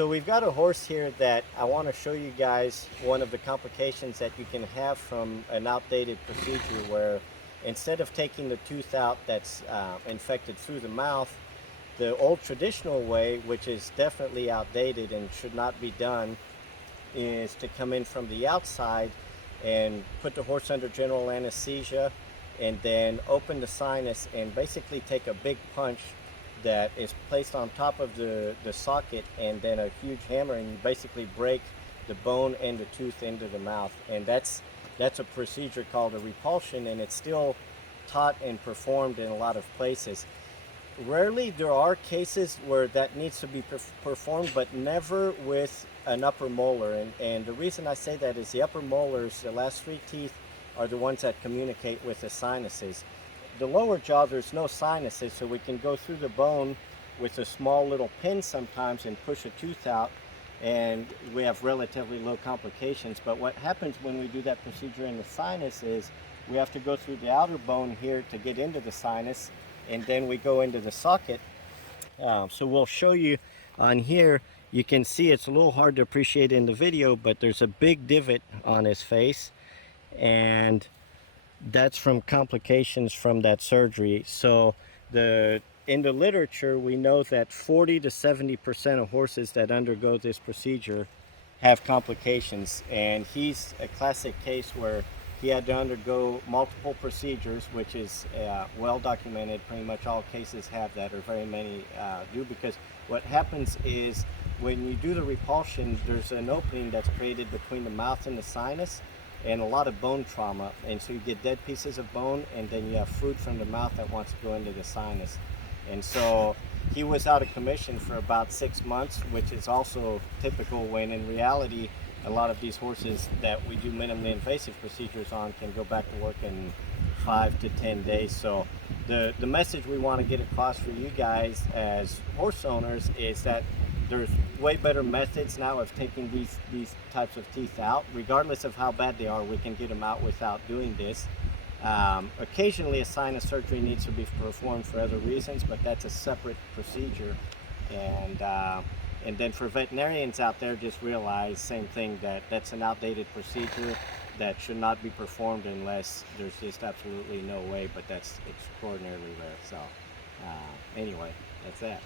So we've got a horse here that I want to show you guys one of the complications that you can have from an outdated procedure where instead of taking the tooth out that's infected through the mouth, the old traditional way, which is definitely outdated and should not be done, is to come in from the outside and put the horse under general anesthesia and then open the sinus and basically take a big punch that is placed on top of the socket, and then a huge hammer, and you basically break the bone and the tooth into the mouth. And that's a procedure called a repulsion, and it's still taught and performed in a lot of places. Rarely there are cases where that needs to be performed, but never with an upper molar. And the reason I say that is the upper molars, the last 3 teeth, are the ones that communicate with the sinuses. The lower jaw, there's no sinuses, so we can go through the bone with a small little pin sometimes and push a tooth out, and we have relatively low complications. But what happens when we do that procedure in the sinus is we have to go through the outer bone here to get into the sinus, and then we go into the socket. So we'll show you on here. You can see it's a little hard to appreciate in the video, but there's a big divot on his face, and that's from complications from that surgery. So in the literature, we know that 40 to 70% of horses that undergo this procedure have complications, and he's a classic case where he had to undergo multiple procedures, which is well documented. Pretty much all cases have that, or very many do, because what happens is when you do the repulsion, there's an opening that's created between the mouth and the sinus, and a lot of bone trauma, and so you get dead pieces of bone, and then you have fruit from the mouth that wants to go into the sinus. And so he was out of commission for about 6 months, which is also typical, when in reality a lot of these horses that we do minimally invasive procedures on can go back to work in 5 to 10 days. So the message we want to get across for you guys as horse owners is that there's way better methods now of taking these types of teeth out. Regardless of how bad they are, we can get them out without doing this. Occasionally a sinus surgery needs to be performed for other reasons, but that's a separate procedure. And then for veterinarians out there, just realize, same thing, that that's an outdated procedure that should not be performed unless there's just absolutely no way, but that's extraordinarily rare. So anyway, that's that.